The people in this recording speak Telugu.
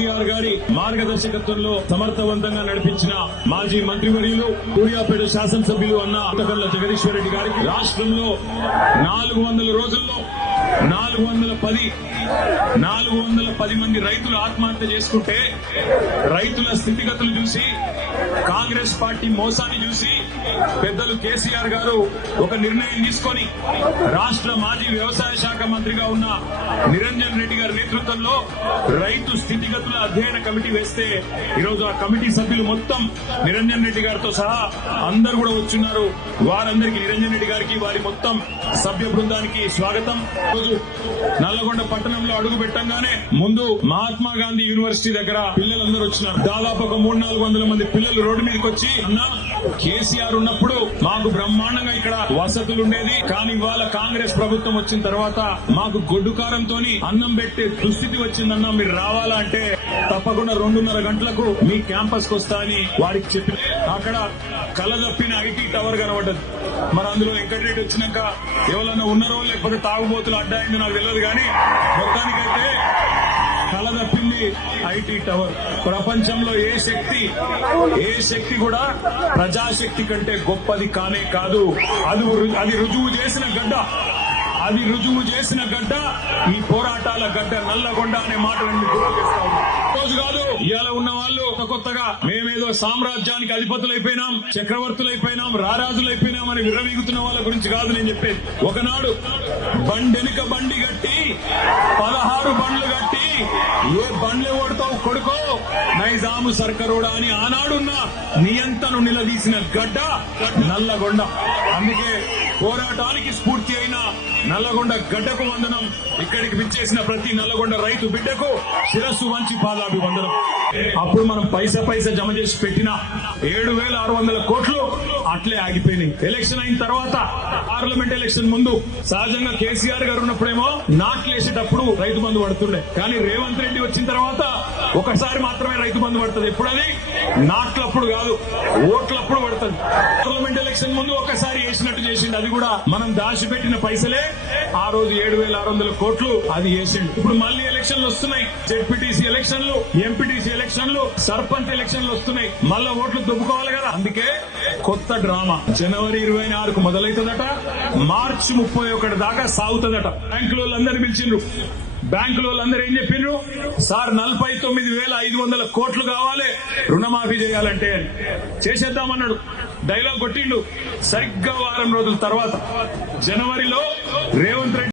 కేసీఆర్ గారి మార్గదర్శకత్వంలో సమర్థవంతంగా నడిపించిన మాజీ మంత్రివర్యులు సూర్యాపేట శాసనసభ్యులు అన్న అంతకల్ల జగదీశ్వర్ రెడ్డి గారికి రాష్ట్రంలో 400 రోజుల్లో 410 మంది రైతులు ఆత్మహత్య చేసుకుంటే రైతుల స్థితిగతులు చూసి కాంగ్రెస్ పార్టీ మోసాన్ని చూసి పెద్దలు కేసీఆర్ గారు ఒక నిర్ణయం తీసుకొని రాష్ట్ర మాజీ వ్యవసాయ శాఖ మంత్రిగా ఉన్న నిరంజన్ రెడ్డి గారి నేతృత్వంలో రైతు స్థితిగతుల అధ్యయన కమిటీ వేస్తే ఈరోజు ఆ కమిటీ సభ్యులు మొత్తం నిరంజన్ రెడ్డి గారితో సహా అందరూ కూడా వచ్చున్నారు. వారందరికీ నిరంజన్ రెడ్డి గారికి వారి మొత్తం సభ్య బృందానికి స్వాగతం. రోజు నల్లగొండ పట్టణంలో అడుగు పెట్టంగానే ముందు మహాత్మా గాంధీ యూనివర్సిటీ దగ్గర పిల్లలందరూ వచ్చినారు. దాదాపు ఒక 300-400 మంది పిల్లలు రోడ్డు మీదకి వచ్చి అన్నా కేసీఆర్ ఉన్నప్పుడు మాకు బ్రహ్మాండంగా ఇక్కడ వసతులు ఉండేది, కానీ ఇవాళ కాంగ్రెస్ ప్రభుత్వం వచ్చిన తర్వాత మాకు గొడ్డు కారంతో అన్నం పెట్టే దుస్థితి వచ్చిందన్నా, మీరు రావాలా అంటే తప్పకుండా 2:30 గంటలకు మీ క్యాంపస్ కు వస్తా అని వారికి చెప్పి అక్కడ కలదప్పిన ఐటీ టవర్ కనబడ్డది. మరి అందులో వెంకటరెడ్డి వచ్చినాక ఎవరన్నా ఉన్నారో లేకపోతే తాగుబోతులు అడ్డాయిందో నాకు తెలియదు, కానీ మొత్తానికైతే కలదప్పింది ఐటీ టవర్. ప్రపంచంలో ఏ శక్తి కూడా ప్రజాశక్తి కంటే గొప్పది కానే కాదు. అది రుజువు చేసిన గడ్డ ఈ పోరాటాల గడ్డ నల్లగొండ అనే మాటలను గుర్తు చేస్తా ఉన్నాం. రోజు కాదు ఇవాళ ఉన్న వాళ్ళు కొత్తగా మేమేదో సామ్రాజ్యానికి అధిపతులైపోయినాం, చక్రవర్తులైపోయినాం, రారాజులైపోయినాం అని విర్రవీగుతున్న వాళ్ళ గురించి కాదు నేను చెప్పేది. ఒకనాడు బండెనుక బండి గట్టి 16 బండ్లు గట్టి ఏ బండ్లు ఓడతావు కొడుకో నైజాము సర్కరోడా అని ఆనాడున్న నియంతను నిలదీసిన గడ్డ నల్లగొండ. అందుకే పోరాటానికి స్ఫూర్తి అయిన నల్లగొండ గడ్డకు వందనం. ఇక్కడికి విచ్చేసిన ప్రతి నల్లగొండ రైతు బిడ్డకు శిరస్సు వంచి పాదాభివందనం. అప్పుడు మనం పైసా జమ చేసి పెట్టిన 7,600 కోట్లు అట్లే ఆగిపోయినాయి. ఎలక్షన్ అయిన తర్వాత పార్లమెంట్ ఎలక్షన్ ముందు సహజంగా కేసీఆర్ గారు ఉన్నప్పుడేమో నాట్లు వేసేటప్పుడు రైతు బంధు పడుతుండే, కానీ రేవంత్ రెడ్డి వచ్చిన తర్వాత ఒకసారి మాత్రమే రైతు బంధు పడుతుంది. ఎప్పుడది నాట్లప్పుడు కాదు, ఓట్లప్పుడు పడుతుంది. పార్లమెంట్ ఎలక్షన్ ముందు ఒకసారి వేసినట్టు చేసిండు, అది కూడా మనం దాచిపెట్టిన పైసలే. ఆ రోజు 7,600 కోట్లు అది వేసిండు. ఇప్పుడు మళ్ళీ ఎలక్షన్లు వస్తున్నాయి, జెడ్పీటీసీ ఎలక్షన్లు, ఎంపీటీసీ ఎలక్షన్లు, సర్పంచ్ ఎలక్షన్లు వస్తున్నాయి. మళ్ళా ఓట్లు దుబ్బుకోవాలి కదా, అందుకే కొత్త డ్రామా జనవరి 26కు మొదలవుతుందట, మార్చి 31 దాకా సాగుతుందట. బ్యాంకుల వాళ్ళందరూ పిలిచిండ్రు. బ్యాంకుల వాళ్ళందరూ ఏం చెప్పిండ్రు, సార్ 49,500 కోట్లు కావాలి రుణమాఫీ చేయాలంటే చేసేద్దామన్నాడు. డైలాగ్ కొట్టిండు. సరిగ్గా వారం రోజుల తర్వాత జనవరిలో రేవంత్ రెడ్డి